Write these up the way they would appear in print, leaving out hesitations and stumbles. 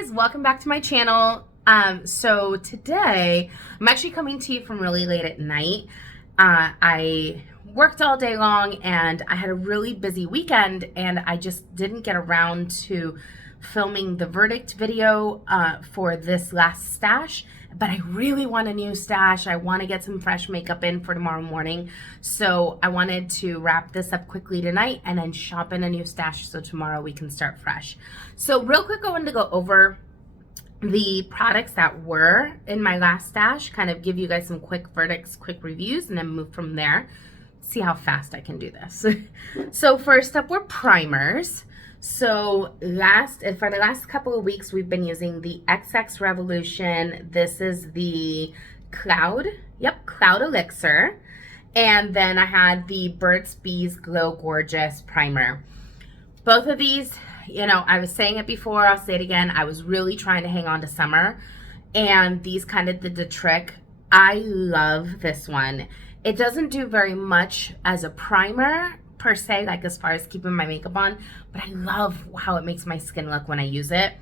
guys, welcome back to my channel. So today I'm actually coming to you from really late at night. I worked all day long and I had a really busy weekend and I just didn't get around to filming the verdict video for this last stash, but I really want a new stash. I want to get some fresh makeup in for tomorrow morning, so I wanted to wrap this up quickly tonight and then shop in a new stash so tomorrow we can start fresh. So real quick, I wanted to go over the products that were in my last stash, kind of give you guys some quick verdicts, quick reviews, and then move from there. See how fast I can do this. So first up were primers. So for the last couple of weeks, we've been using the XX Revolution. This is the Cloud Elixir. And then I had the Burt's Bees Glow Gorgeous Primer. Both of these, you know, I was saying it before, I'll say it again, I was really trying to hang on to summer, and these kind of did the trick. I love this one. It doesn't do very much as a primer per se, like as far as keeping my makeup on, but I love how it makes my skin look when I use it.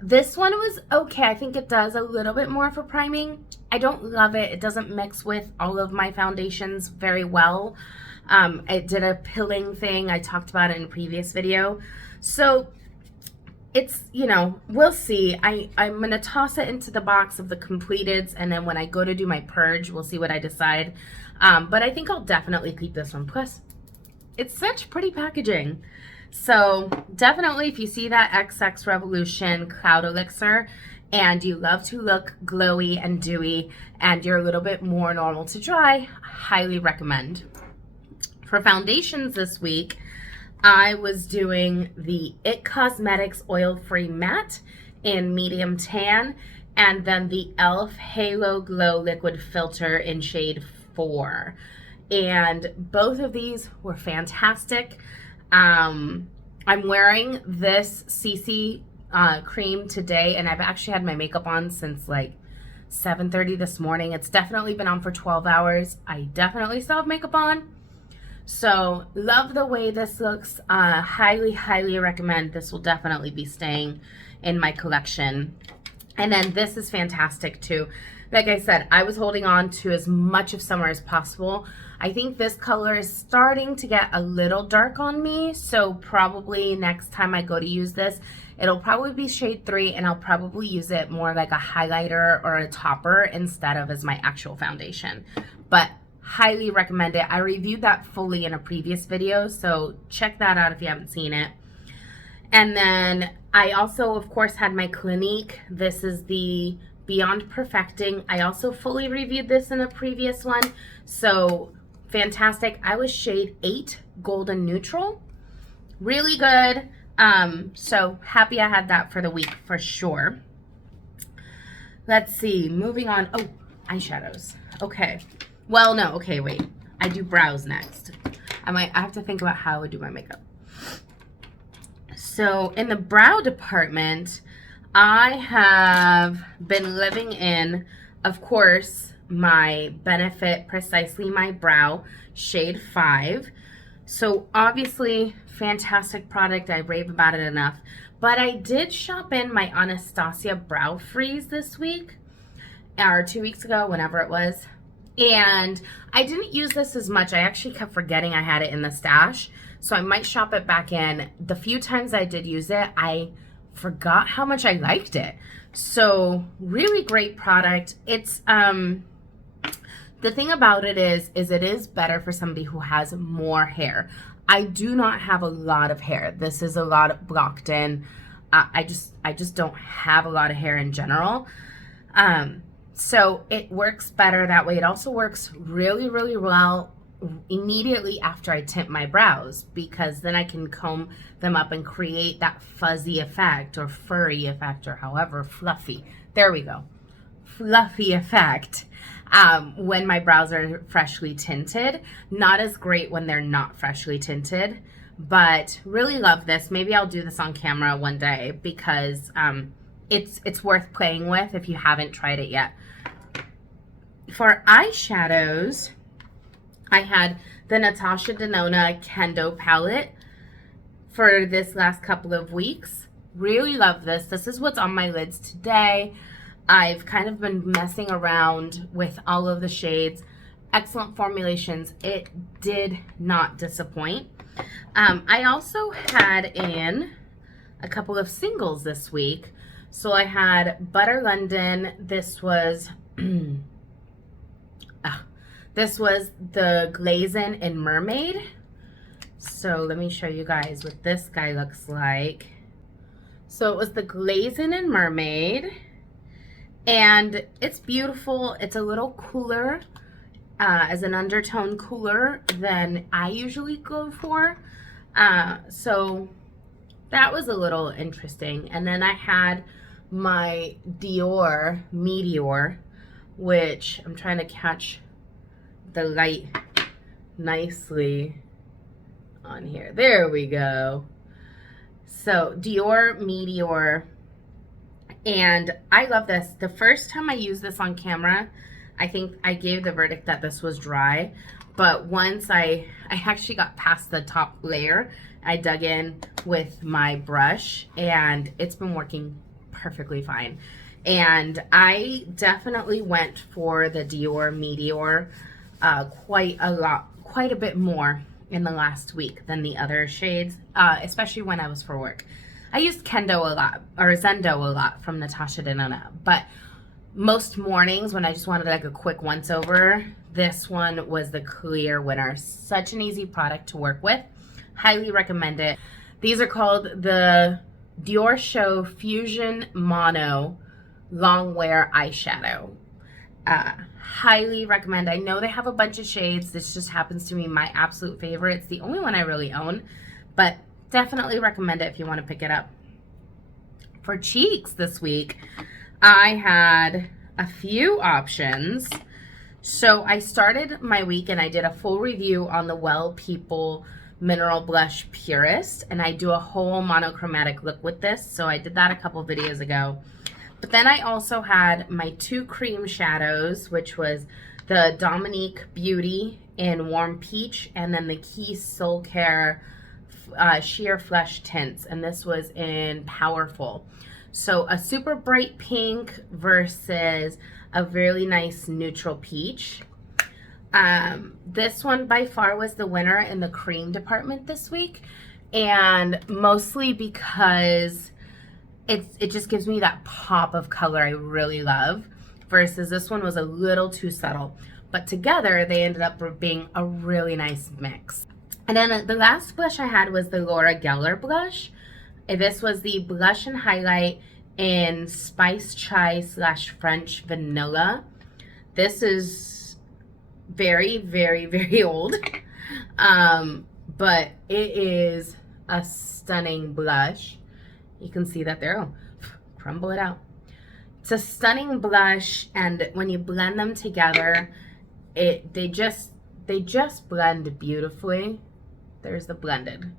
This one was okay. I think it does a little bit more for priming. I don't love it. It doesn't mix with all of my foundations very well. It did a pilling thing. I talked about it in a previous video. So it's, you know, we'll see. I'm going to toss it into the box of the completeds, and then when I go to do my purge, we'll see what I decide. But I think I'll definitely keep this one. Plus, it's such pretty packaging. So definitely, if you see that XX Revolution Cloud Elixir and you love to look glowy and dewy and you're a little bit more normal to dry, highly recommend. For foundations this week, I was doing the IT Cosmetics Oil-Free Matte in medium tan, and then the e.l.f. Halo Glow Liquid Filter in shade 4. And both of these were fantastic. I'm wearing this CC cream today, and I've actually had my makeup on since like 7:30 this morning. It's definitely been on for 12 hours. I definitely still have makeup on. So love the way this looks. Highly recommend. This will definitely be staying in my collection. And then this is fantastic too. Like I said, I was holding on to as much of summer as possible. I think this color is starting to get a little dark on me, so probably next time I go to use this, it'll probably be shade 3, and I'll probably use it more like a highlighter or a topper instead of as my actual foundation. But highly recommend it. I reviewed that fully in a previous video, so check that out if you haven't seen it. And then I also, of course, had my Clinique. This is the Beyond Perfecting. I also fully reviewed this in a previous one, so fantastic. I was shade 8 Golden Neutral. Really good. So happy I had that for the week for sure. Let's see, moving on. Oh, eyeshadows. Okay. Well, no, okay, wait. I do brows next. I have to think about how I would do my makeup. So in the brow department, I have been living in, of course, my Benefit Precisely My Brow shade 5. So obviously, fantastic product. I rave about it enough. But I did shop in my Anastasia Brow Freeze this week, or 2 weeks ago, whenever it was. And I didn't use this as much. I actually kept forgetting I had it in the stash. So I might shop it back in. The few times I did use it, I forgot how much I liked it. So really great product. It's the thing about it is it is better for somebody who has more hair. I do not have a lot of hair. This is a lot blocked in. I just don't have a lot of hair in general. So it works better that way. It also works really well immediately after I tint my brows, because then I can comb them up and create that fuzzy effect or furry effect, or however fluffy. There we go. Fluffy effect when my brows are freshly tinted. Not as great when they're not freshly tinted, but really love this. Maybe I'll do this on camera one day, because it's worth playing with if you haven't tried it yet. For eyeshadows, I had the Natasha Denona Kendo palette for this last couple of weeks. Really love this. This is what's on my lids today. I've kind of been messing around with all of the shades. Excellent formulations. It did not disappoint. I also had in a couple of singles this week. So I had Butter London. This was this was the Glazin in Mermaid. So let me show you guys what this guy looks like. So it was the Glazin in Mermaid, and it's beautiful. It's a little cooler, as an undertone cooler than I usually go for. So that was a little interesting. And then I had my Dior Meteor, which I'm trying to catch the light nicely on here. There we go. So Dior Meteor, and I love this. The first time I used this on camera, I think I gave the verdict that this was dry, but once I actually got past the top layer, I dug in with my brush, and it's been working perfectly fine. And I definitely went for the Dior Meteor quite a bit more in the last week than the other shades, especially when I was for work. I used Kendo a lot, or Zendo a lot from Natasha Denona, but most mornings when I just wanted like a quick once over, this one was the clear winner. Such an easy product to work with. Highly recommend it. These are called the Dior Show Fusion Mono Long Wear Eyeshadow. Highly recommend. I know they have a bunch of shades. This just happens to be my absolute favorite. It's the only one I really own, but definitely recommend it if you want to pick it up. For cheeks this week, I had a few options. So I started my week and I did a full review on the Well People Mineral Blush Purist, and I do a whole monochromatic look with this. So I did that a couple videos ago. But then I also had my two cream shadows, which was the Dominique Beauty in Warm Peach, and then the Keys Soul Care Sheer Flesh Tints, and this was in Powerful. So a super bright pink versus a really nice neutral peach. This one by far was the winner in the cream department this week, and mostly because it just gives me that pop of color I really love, versus this one was a little too subtle. But together, they ended up being a really nice mix. And then the last blush I had was the Laura Geller blush. This was the blush and highlight in Spice Chai / French Vanilla. This is very, very, very old. But it is a stunning blush. You can see that there. Oh, crumble it out. It's a stunning blush, and when you blend them together, they just blend beautifully. There's the blended.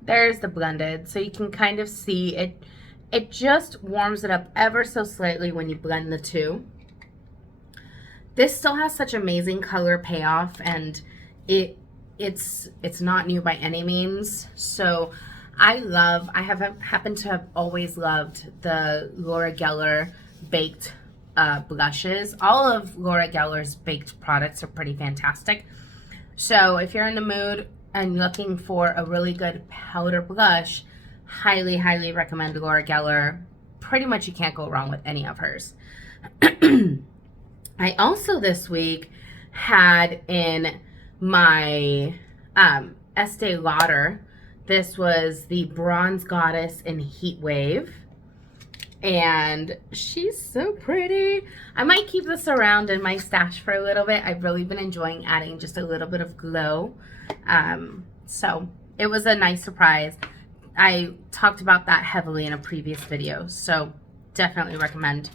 There's the blended. So you can kind of see it. It just warms it up ever so slightly when you blend the two. This still has such amazing color payoff, and it's not new by any means. So I happen to have always loved the Laura Geller baked blushes. All of Laura Geller's baked products are pretty fantastic. So if you're in the mood and looking for a really good powder blush, highly, highly recommend Laura Geller. Pretty much you can't go wrong with any of hers. I also this week had in my Estee Lauder, this was the Bronze Goddess in Heat Wave, and she's so pretty. I might keep this around in my stash for a little bit. I've really been enjoying adding just a little bit of glow. So it was a nice surprise. I talked about that heavily in a previous video, so definitely recommend.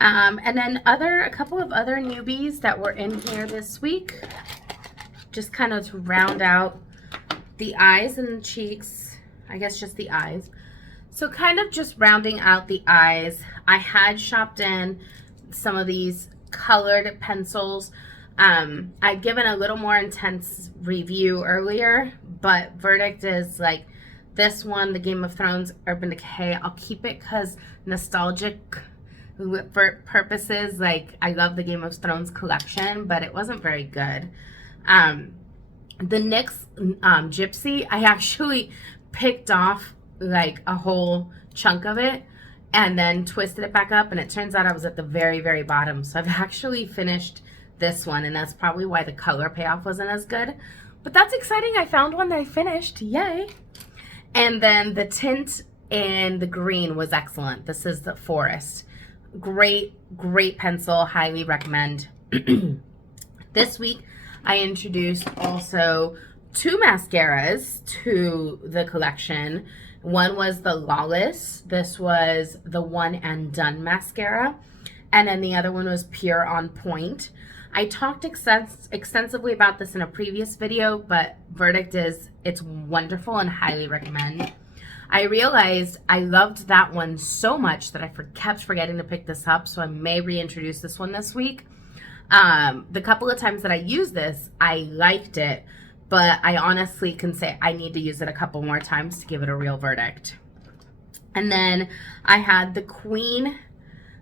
And then a couple of other newbies that were in here this week, just kind of to round out the eyes and the cheeks, I guess just the eyes. So kind of just rounding out the eyes, I had shopped in some of these colored pencils. I'd given a little more intense review earlier, but verdict is like This one, the Game of Thrones Urban Decay, I'll keep it because nostalgic for purposes. Like, I love the Game of Thrones collection, but it wasn't very good. The NYX Gypsy, I actually picked off like a whole chunk of it and then twisted it back up, and it turns out I was at the very, very bottom. So I've actually finished this one, and that's probably why the color payoff wasn't as good. But that's exciting. I found one that I finished. Yay. And then the tint in the green was excellent. This is the Forest. Great, great pencil. Highly recommend. This week, I introduced also 2 mascaras to the collection. One was the Lawless. This was the One and Done mascara. And then the other one was Pure On Point. I talked extensively about this in a previous video, but verdict is it's wonderful and highly recommend. I realized I loved that one so much that I kept forgetting to pick this up, so I may reintroduce this one this week. The couple of times that I used this, I liked it, but I honestly can say I need to use it a couple more times to give it a real verdict. And then I had the Queen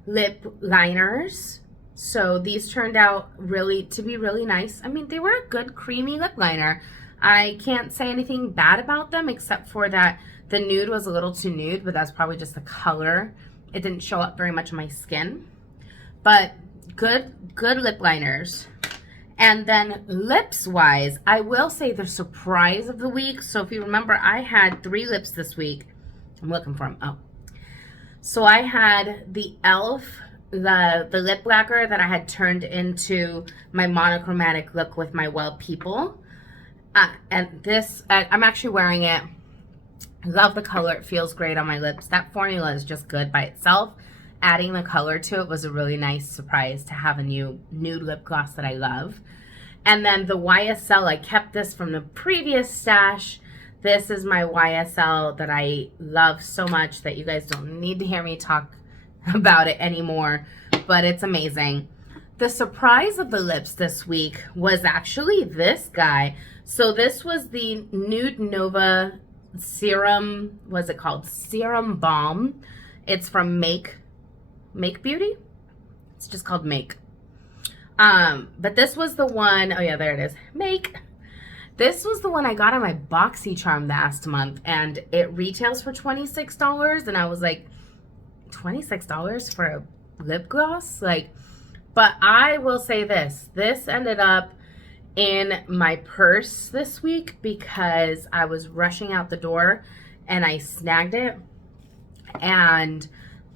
lip liners. So these turned out to be really nice. I mean, they were a good creamy lip liner. I can't say anything bad about them except for that the nude was a little too nude, but that's probably just the color. It didn't show up very much on my skin. But good lip liners. And then lips wise, I will say the surprise of the week. So if you remember, I had 3 lips this week. I'm looking for them. Oh. So I had the e.l.f. the lip lacquer that I had turned into my monochromatic look with my Well People. And this, I'm actually wearing it. I love the color. It feels great on my lips. That formula is just good by itself. Adding the color to it was a really nice surprise to have a new nude lip gloss that I love. And then the YSL, I kept this from the previous stash. This is my YSL that I love so much that you guys don't need to hear me talk about it anymore, but it's amazing. The surprise of the lips this week was actually this guy. So this was the Nude Nova Serum, what's it called? Serum Balm. It's from Make Beauty. It's just called Make. But this was the one, oh yeah, there it is. Make. This was the one I got on my BoxyCharm last month, and it retails for $26, and I was like, $26 for a lip gloss? Like, but I will say this ended up in my purse this week because I was rushing out the door and I snagged it and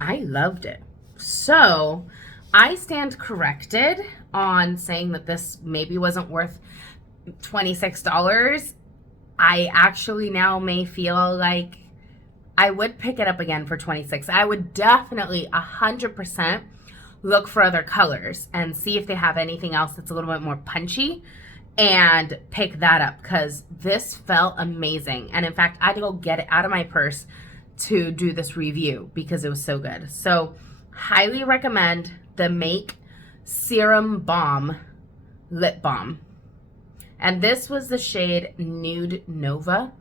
I loved it. So I stand corrected on saying that this maybe wasn't worth $26. I actually now may feel like I would pick it up again for $26. I would definitely 100% look for other colors and see if they have anything else that's a little bit more punchy and pick that up because this felt amazing. And in fact, I had to go get it out of my purse to do this review because it was so good. So highly recommend the Make Serum Balm Lip Balm. And this was the shade Nude Nova.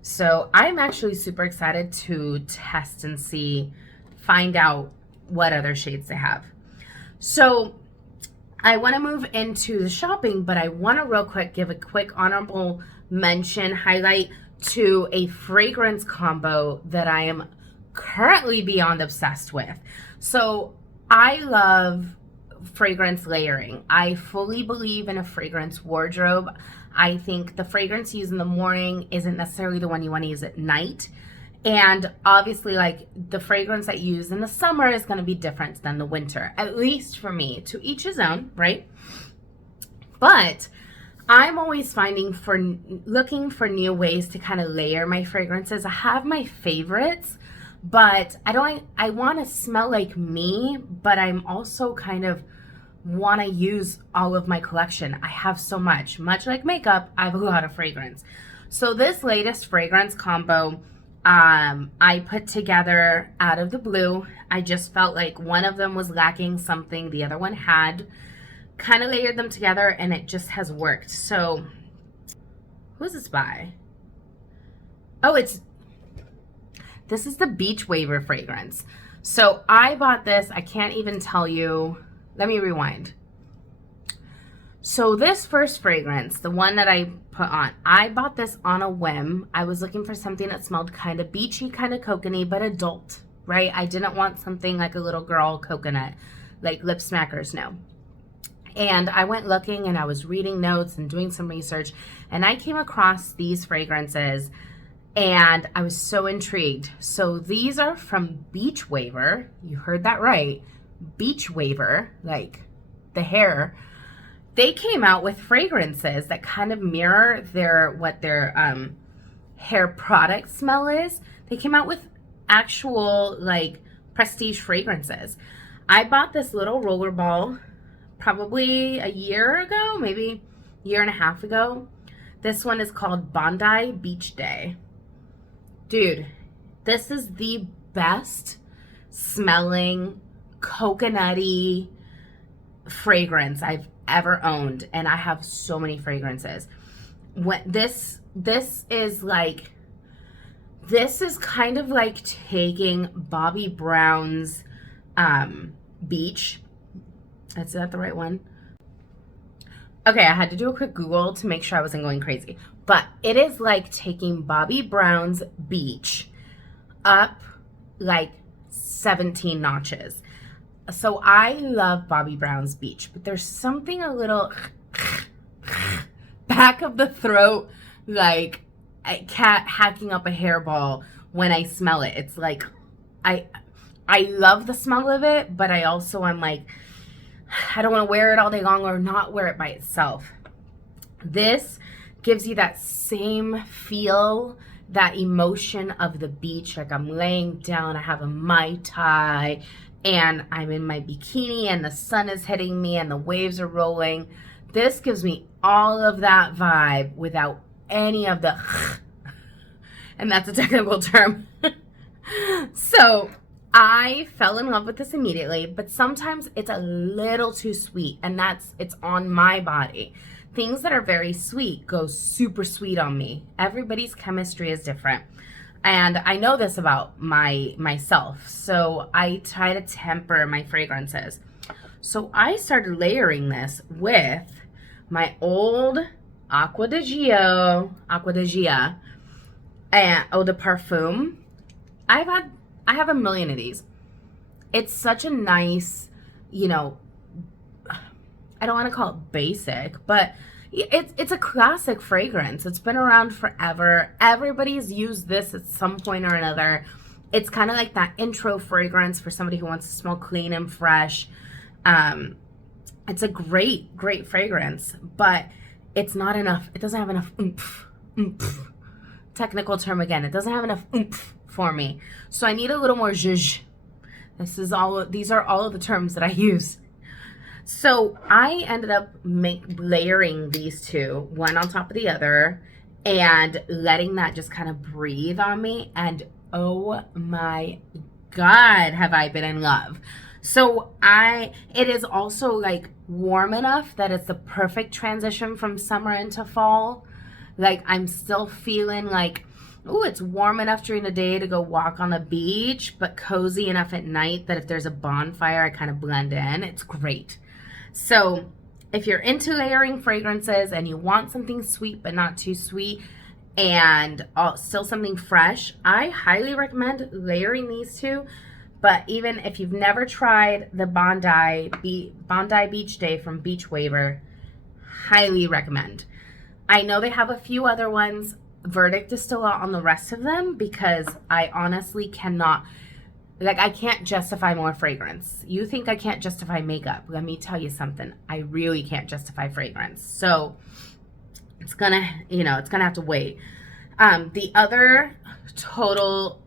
So I'm actually super excited to test and find out what other shades they have. So I want to move into the shopping, but I want to real quick give a quick honorable mention, highlight to a fragrance combo that I am currently beyond obsessed with. So I love fragrance layering. I fully believe in a fragrance wardrobe. I think the fragrance you use in the morning isn't necessarily the one you want to use at night. And obviously, like, the fragrance that you use in the summer is going to be different than the winter, at least for me. To each his own, right? But I'm always looking for new ways to kind of layer my fragrances. I have my favorites, but I want to smell like me, but I'm also kind of want to use all of my collection. I have so much like makeup, I have a lot of fragrance. So this latest fragrance combo, I put together out of the blue. I just felt like one of them was lacking something the other one had. Kind of layered them together and it just has worked. So who's this by? Oh, it's This is the Beach Waver fragrance. So I bought this, I can't even tell you. Let me rewind. So this first fragrance, the one that I put on, I bought this on a whim. I was looking for something that smelled kind of beachy, kind of coconut, but adult, right? I didn't want something like a little girl coconut, like Lip Smackers, no. And I went looking and I was reading notes and doing some research, and I came across these fragrances and I was so intrigued. So these are from Beach Waver. You heard that right. Beach Waver, like the hair. They came out with fragrances that kind of mirror what their hair product smell is. They came out with actual like prestige fragrances. I bought this little roller ball probably a year ago, maybe a year and a half ago. This one is called Bondi Beach Day. Dude, this is the best smelling coconutty fragrance I've ever owned, and I have so many fragrances. When this is kind of like taking Bobbi Brown's Beach. Is that the right one? Okay, I had to do a quick Google to make sure I wasn't going crazy. But it is like taking Bobbi Brown's Beach up like 17 notches. So I love Bobbi Brown's Beach, but there's something a little back of the throat, like a cat hacking up a hairball when I smell it. It's like, I love the smell of it, but I also am like, I don't want to wear it all day long or not wear it by itself. This gives you that same feel, that emotion of the beach. Like I'm laying down, I have a Mai Tai, and I'm in my bikini and the sun is hitting me and the waves are rolling. This gives me all of that vibe without any of the and that's a technical term. So I fell in love with this immediately, but sometimes it's a little too sweet, and it's on my body. Things that are very sweet go super sweet on me. Everybody's chemistry is different. And I know this about myself, so I try to temper my fragrances. So I started layering this with my old Acqua di Gia and Eau de Parfum. I have a million of these. It's such a nice, I don't want to call it basic, but it's a classic fragrance. It's been around forever. Everybody's used this at some point or another. It's kind of like that intro fragrance for somebody who wants to smell clean and fresh. It's a great fragrance, but it's not enough. It doesn't have enough oomph. Technical term again. It doesn't have enough oomph for me. So I need a little more zhuzh. These are all of the terms that I use. So I ended up layering these two, one on top of the other, and letting that just kind of breathe on me. And oh my God, have I been in love. So it is also like warm enough that it's the perfect transition from summer into fall. Like I'm still feeling like, ooh, it's warm enough during the day to go walk on the beach, but cozy enough at night that if there's a bonfire, I kind of blend in. It's great. So if you're into layering fragrances and you want something sweet but not too sweet and still something fresh, I highly recommend layering these two. But even if you've never tried the Bondi Beach Day from Beach Waver, highly recommend. I know they have a few other ones. Verdict is still out on the rest of them because I honestly cannot, I can't justify more fragrance. You think I can't justify makeup? Let me tell you something. I really can't justify fragrance. So it's gonna have to wait. The other total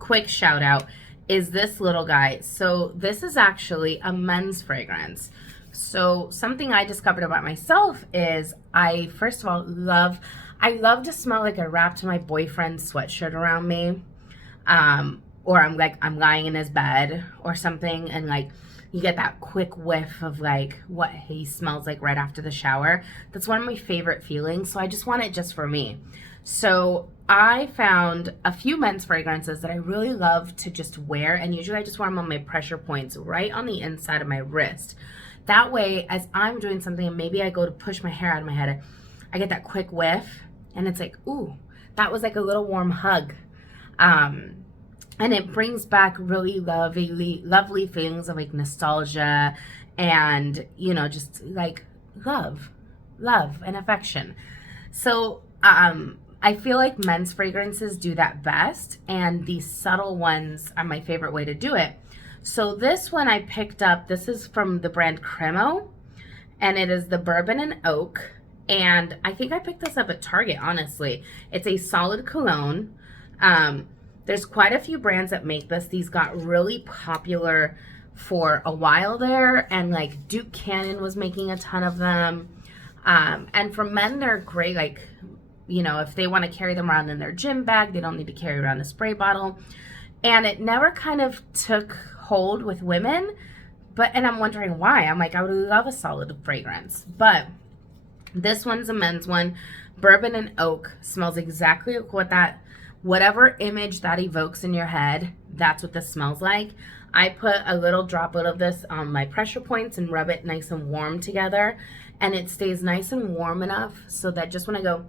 quick shout out is this little guy. So this is actually a men's fragrance. So something I discovered about myself is I first of all love to smell like I wrapped my boyfriend's sweatshirt around me. Or I'm lying in his bed or something, and like you get that quick whiff of like what he smells like right after the shower. That's one of my favorite feelings. So I just want it just for me. So I found a few men's fragrances that I really love to just wear, and usually I just wear them on my pressure points right on the inside of my wrist. That way, as I'm doing something and maybe I go to push my hair out of my head, I get that quick whiff, and it's like, ooh, that was like a little warm hug. And it brings back really lovely feelings of like nostalgia and, you know, just like love and affection. So, I feel like men's fragrances do that best, and these subtle ones are my favorite way to do it. So this one I picked up, this is from the brand Cremo, and it is the bourbon and oak. And I think I picked this up at Target, honestly. It's a solid cologne. There's quite a few brands that make this. These got really popular for a while there, and like Duke Cannon was making a ton of them. And for men, they're great. Like, you know, if they want to carry them around in their gym bag, they don't need to carry around a spray bottle. And it never kind of took hold with women, and I'm wondering why. I'm like, I would love a solid fragrance, but this one's a men's one. Bourbon and oak smells exactly like whatever image that evokes in your head, that's what this smells like. I put a little droplet of this on my pressure points and rub it nice and warm together, and it stays nice and warm enough so that just when I go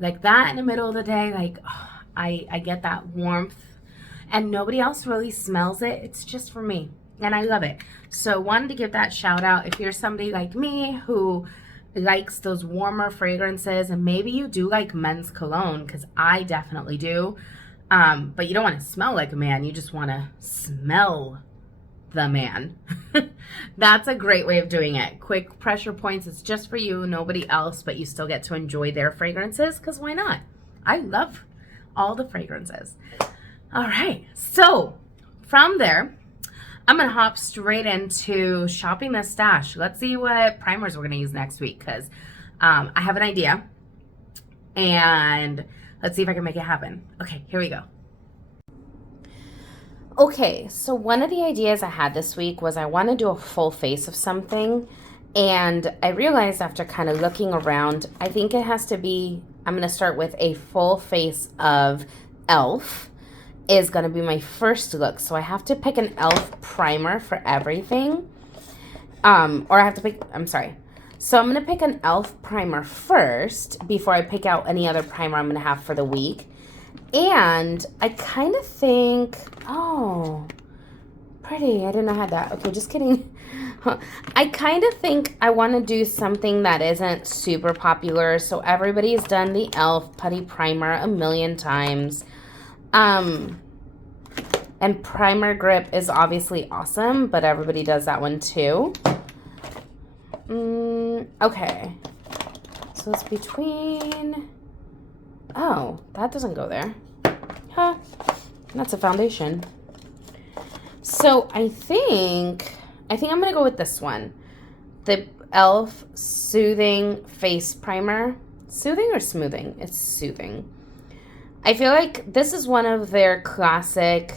like that in the middle of the day, like, oh, I get that warmth, and nobody else really smells it. It's just for me, and I love it. So wanted to give that shout out. If you're somebody like me who likes those warmer fragrances, and maybe you do like men's cologne, because I definitely do, but you don't want to smell like a man, you just want to smell the man. That's a great way of doing it. Quick pressure points. It's just for you, nobody else, but you still get to enjoy their fragrances, because why not? I love all the fragrances. All right, so from there, I'm gonna hop straight into shopping the stash. Let's see what primers we're gonna use next week, because I have an idea, and let's see if I can make it happen. Okay, here we go. Okay, so one of the ideas I had this week was I want to do a full face of something, and I realized after kind of looking around, I think it has to be, I'm going to start with a full face of e.l.f. is going to be my first look. So I have to pick an e.l.f. primer for everything, or I have to pick, I'm sorry. So I'm going to pick an e.l.f. primer first before I pick out any other primer I'm going to have for the week. And I kind of think, oh, pretty. I didn't know I had that. Okay, just kidding. I kind of think I want to do something that isn't super popular. So everybody's done the e.l.f. Putty Primer a million times. And Primer Grip is obviously awesome, but everybody does that one too. Okay. So it's between... Oh, that doesn't go there. Huh. That's a foundation. So I think I'm going to go with this one. The e.l.f. Soothing Face Primer. Soothing or smoothing? It's soothing. I feel like this is one of their classic,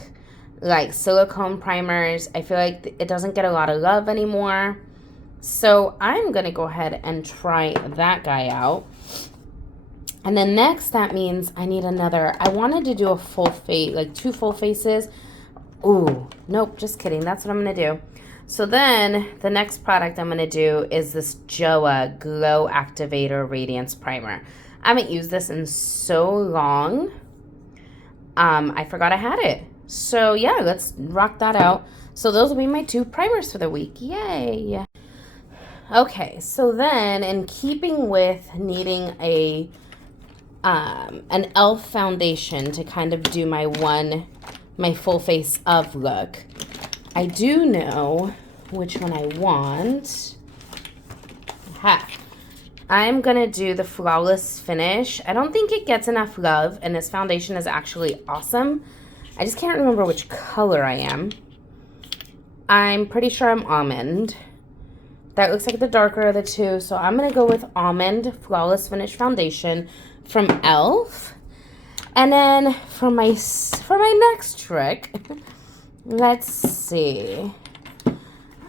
like, silicone primers. I feel like it doesn't get a lot of love anymore. So I'm going to go ahead and try that guy out. And then next, that means I need another. I wanted to do a full face, like 2 full faces. Ooh, nope, just kidding. That's what I'm going to do. So then the next product I'm going to do is this JOA Glow Activator Radiance Primer. I haven't used this in so long. I forgot I had it. So yeah, let's rock that out. So those will be my 2 primers for the week. Yay. Okay, so then in keeping with needing an e.l.f. foundation to kind of do my full face of look, I do know which one I want. Ha! I'm gonna do the Flawless Finish. I don't think it gets enough love, and this foundation is actually awesome. I just can't remember which color I am. I'm pretty sure I'm Almond. That looks like the darker of the two, so I'm gonna go with Almond Flawless Finish Foundation from e.l.f. And then for my next trick, let's see.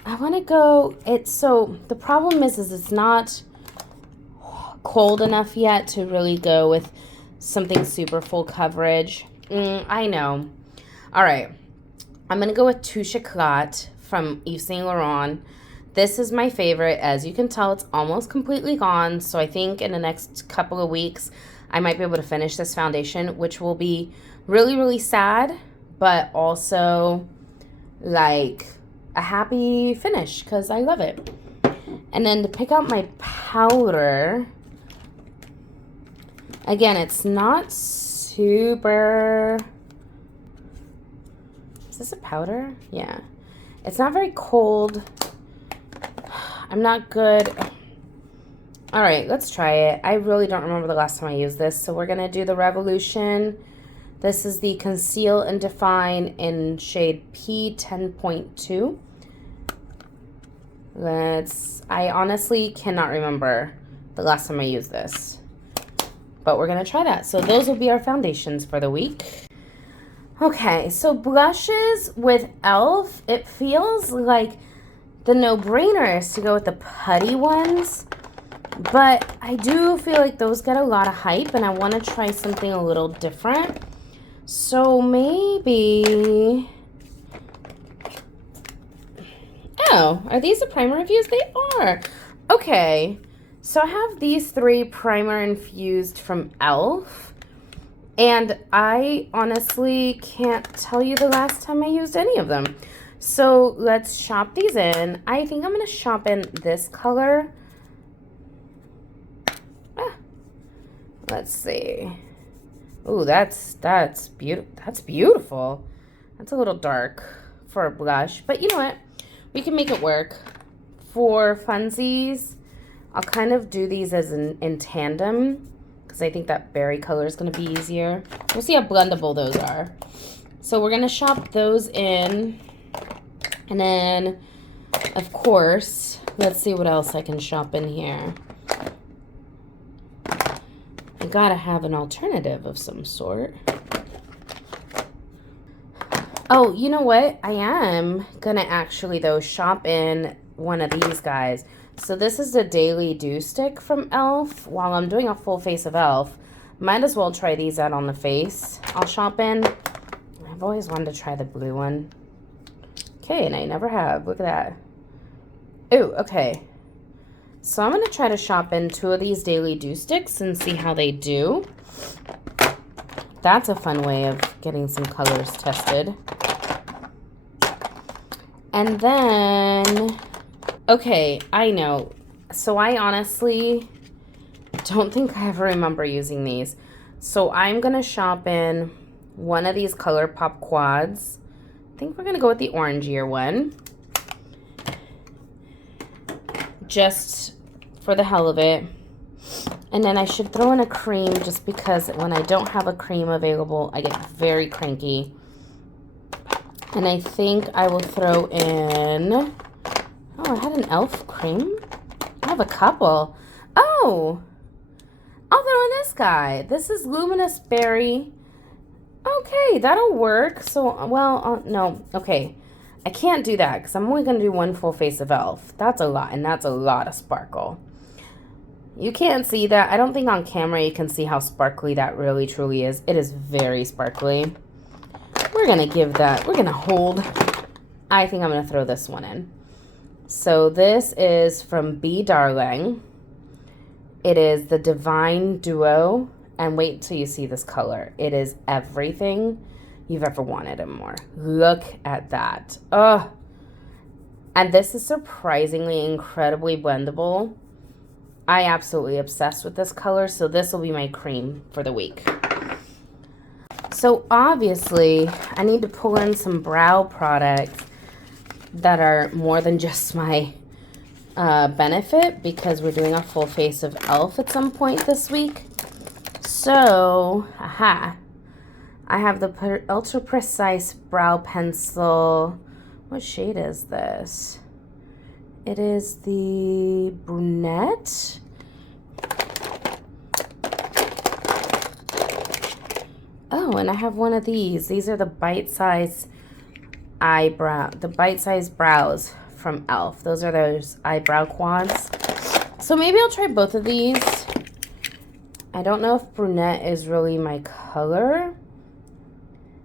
I want to go. So the problem is it's not cold enough yet to really go with something super full coverage. I know. All right. I'm going to go with Touche Éclat from Yves Saint Laurent. This is my favorite. As you can tell, it's almost completely gone. So I think in the next couple of weeks, I might be able to finish this foundation, which will be really, really sad, but also like a happy finish because I love it. And then to pick out my powder, again, it's not super... Is this a powder? Yeah. It's not very cold. I'm not good. All right, let's try it. I really don't remember the last time I used this, so we're going to do the Revolution. This is the Conceal and Define in shade P10.2. I honestly cannot remember the last time I used this, but we're going to try that. So those will be our foundations for the week. Okay, so blushes with e.l.f., it feels like the no-brainer is to go with the putty ones, but I do feel like those get a lot of hype, and I want to try something a little different. So maybe... Oh, are these the primer infused? They are. Okay, so I have these 3 primer infused from e.l.f., and I honestly can't tell you the last time I used any of them. So let's shop these in. I think I'm going to shop in this color. Let's see. Ooh, that's beautiful. That's beautiful. That's a little dark for a blush, but you know what? We can make it work. For funsies, I'll kind of do these as in tandem because I think that berry color is going to be easier. We'll see how blendable those are. So we're going to shop those in. And then, of course, let's see what else I can shop in here. I gotta have an alternative of some sort. Oh, you know what? I am gonna actually, though, shop in one of these guys. So this is the Daily Dew Stick from e.l.f. While I'm doing a full face of e.l.f., might as well try these out on the face. I'll shop in. I've always wanted to try the blue one. Okay, and I never have. Look at that. Ooh, okay. So I'm going to try to shop in 2 of these Daily Dew Sticks and see how they do. That's a fun way of getting some colors tested. And then, okay, I know. So I honestly don't think I ever remember using these. So I'm going to shop in one of these ColourPop quads. I think we're going to go with the orangier one. Just for the hell of it. And then I should throw in a cream just because when I don't have a cream available, I get very cranky. And I think I will throw in... Oh, I had an e.l.f. cream? I have a couple. Oh! I'll throw in this guy. This is Luminous Berry. Okay, that'll work. So, well, no. Okay. I can't do that because I'm only going to do one full face of e.l.f. That's a lot, and that's a lot of sparkle. You can't see that. I don't think on camera you can see how sparkly that really truly is. It is very sparkly. We're going to give that, we're going to hold. I think I'm going to throw this one in. So this is from B. Darling. It is the Divine Duo. And wait till you see this color. It is everything you've ever wanted and more. Look at that. Oh. And this is surprisingly incredibly blendable. I absolutely obsessed with this color, so this will be my cream for the week. So obviously, I need to pull in some brow products that are more than just my benefit because we're doing a full face of e.l.f. at some point this week. So, I have the Ultra Precise Brow Pencil. What shade is this? It is the brunette. Oh, and I have one of these. These are the bite-size brows from e.l.f. Those are those eyebrow quads. So maybe I'll try both of these. I don't know if brunette is really my color.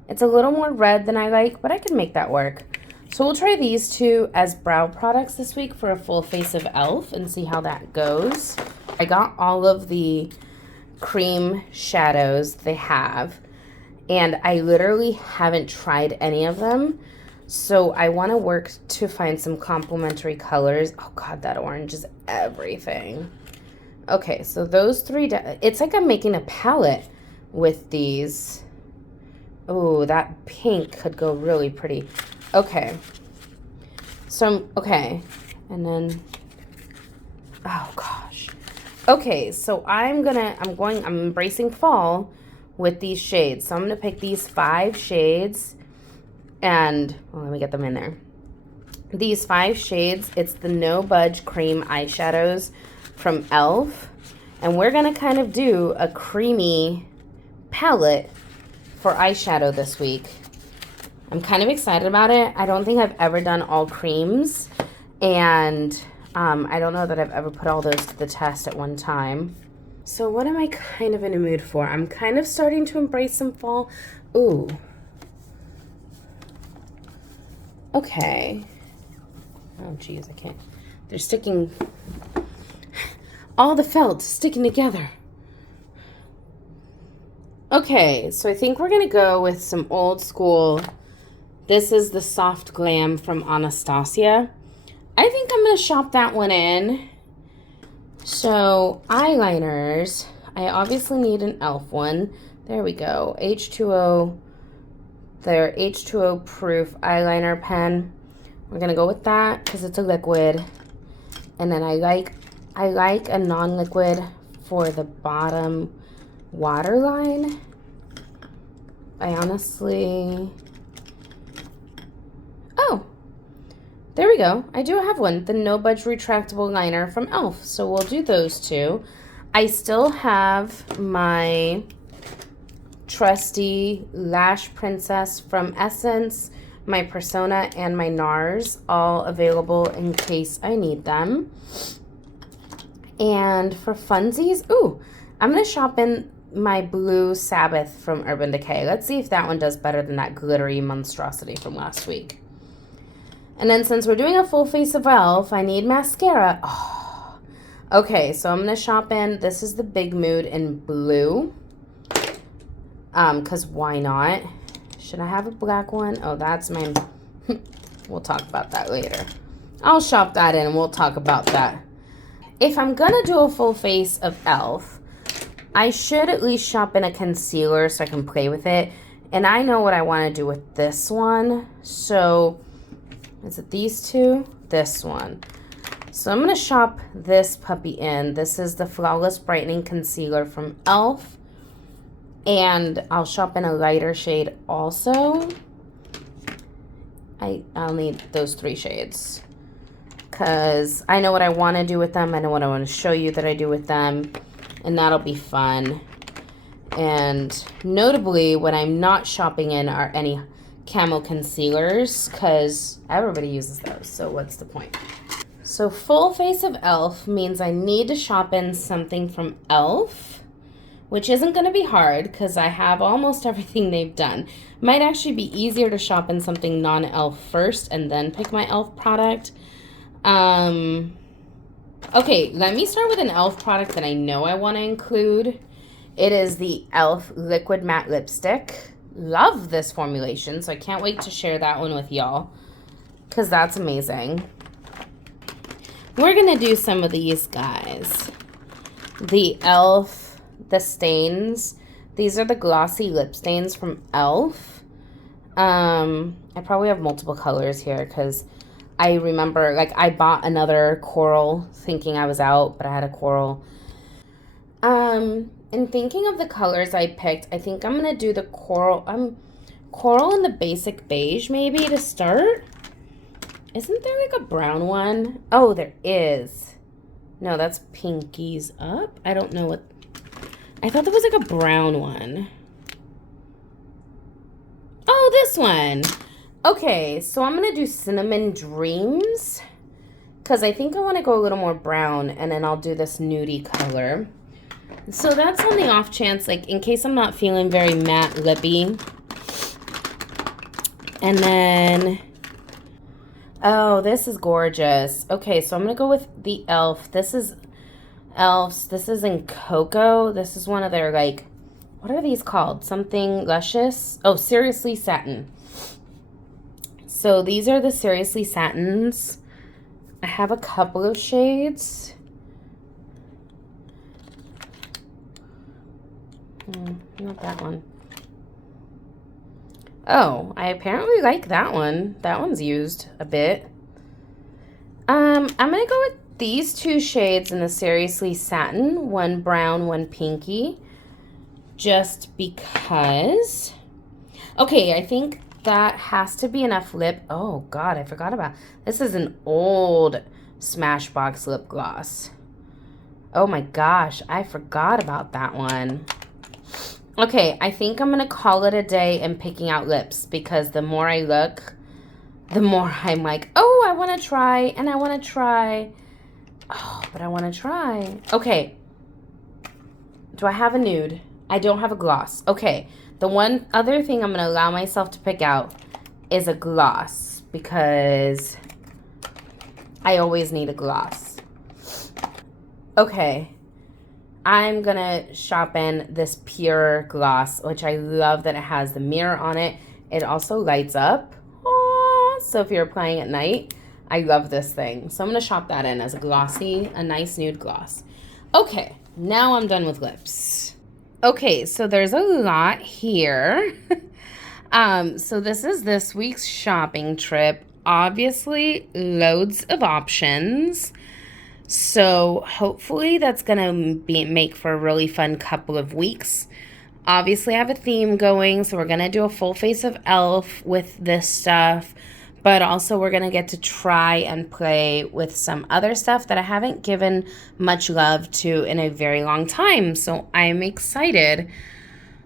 It's a little more red than I like, but I can make that work. So we'll try these two as brow products this week for a full face of e.l.f. and see how that goes. I got all of the cream shadows they have, and I literally haven't tried any of them. So I want to work to find some complementary colors. Oh God, that orange is everything. Okay, so those three, it's like I'm making a palette with these. Oh, that pink could go really pretty. Okay. So, okay. And then, oh gosh. Okay, so I'm embracing fall with these shades. So I'm gonna pick these 5 shades and, well, let me get them in there. These 5 shades, it's the No Budge Cream eyeshadows from e.l.f. And we're gonna kind of do a creamy palette for eyeshadow this week. I'm kind of excited about it. I don't think I've ever done all creams, and I don't know that I've ever put all those to the test at one time. So what am I kind of in a mood for? I'm kind of starting to embrace some fall. Ooh. Okay. Oh geez, I can't. They're sticking, all the felt sticking together. Okay, so I think we're gonna go with some old school. This is the Soft Glam from Anastasia. I think I'm gonna shop that one in. So eyeliners, I obviously need an e.l.f. one. There we go, H2O, their H2O proof eyeliner pen. We're gonna go with that because it's a liquid. And then I like a non-liquid for the bottom waterline. I honestly, oh, there we go. I do have one, the No Budge retractable liner from e.l.f. So we'll do those two. I still have my trusty Lash Princess from Essence, my Persona, and my NARS, all available in case I need them. And for funsies, ooh, I'm gonna shop in my blue Sabbath from Urban Decay. Let's see if that one does better than that glittery monstrosity from last week. And then since we're doing a full face of e.l.f., I need mascara. Oh. Okay, so I'm gonna shop in, this is the Big Mood in blue. Because why not? Should I have a black one? Oh, that's my, we'll talk about that later. I'll shop that in and we'll talk about that. If I'm gonna do a full face of e.l.f., I should at least shop in a concealer so I can play with it. And I know what I want to do with this one. So, is it these two? This one. So I'm going to shop this puppy in. This is the Flawless Brightening Concealer from e.l.f. And I'll shop in a lighter shade also. I'll need those 3 shades. Because I know what I want to do with them. I know what I want to show you that I do with them. And that'll be fun. And notably, what I'm not shopping in are any camo concealers, because everybody uses those, so what's the point? So full face of e.l.f. means I need to shop in something from e.l.f., which isn't going to be hard because I have almost everything they've done. Might actually be easier to shop in something non-e.l.f. first and then pick my e.l.f. product. Okay, let me start with an e.l.f. product that I know I want to include. It is the e.l.f. Liquid Matte Lipstick. Love this formulation, so I can't wait to share that one with y'all because that's amazing. We're going to do some of these guys. The e.l.f. The stains. These are the glossy lip stains from e.l.f. I probably have multiple colors here because I remember, like, I bought another coral thinking I was out, but I had a coral. And thinking of the colors I picked, I think I'm going to do the coral, coral and the basic beige maybe to start. Isn't there like a brown one? Oh, there is. No, that's Pinkies Up. I don't know what, I thought there was like a brown one. Oh, this one. Okay, so I'm going to do Cinnamon Dreams because I think I want to go a little more brown, and then I'll do this nudie color. So that's on the off chance, like in case I'm not feeling very matte lippy. And then, oh, this is gorgeous. Okay, so I'm going to go with the e.l.f. This is e.l.f.'s. This is in Cocoa. This is one of their, like, what are these called? Something luscious? Oh, Seriously Satin. So these are the Seriously Satins. I have a couple of shades. Not that one. Oh, I apparently like that one. That one's used a bit. I'm gonna go with these two shades in the Seriously Satin. One brown, one pinky. Just because. Okay, I think that has to be enough lip. Oh, God, I forgot about. This is an old Smashbox lip gloss. Oh, my gosh, I forgot about that one. Okay, I think I'm going to call it a day in picking out lips because the more I look, the more I'm like, oh, I want to try, and I want to try. Oh, but I want to try. Okay. Do I have a nude? I don't have a gloss. Okay, the one other thing I'm going to allow myself to pick out is a gloss because I always need a gloss. Okay. I'm going to shop in this Pure gloss, which I love that it has the mirror on it. It also lights up. Aww. So if you're applying at night, I love this thing. So I'm going to shop that in as a glossy, a nice nude gloss. Okay, now I'm done with lips. Okay, so there's a lot here. So this is this week's shopping trip. Obviously, loads of options. So hopefully that's going to make for a really fun couple of weeks. Obviously, I have a theme going, so we're going to do a full face of e.l.f. with this stuff. But also we're going to get to try and play with some other stuff that I haven't given much love to in a very long time. So I'm excited.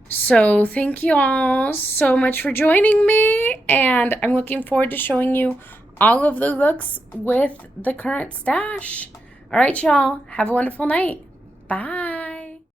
So thank you all so much for joining me. And I'm looking forward to showing you all of the looks with the current stash. All right, y'all. Have a wonderful night. Bye.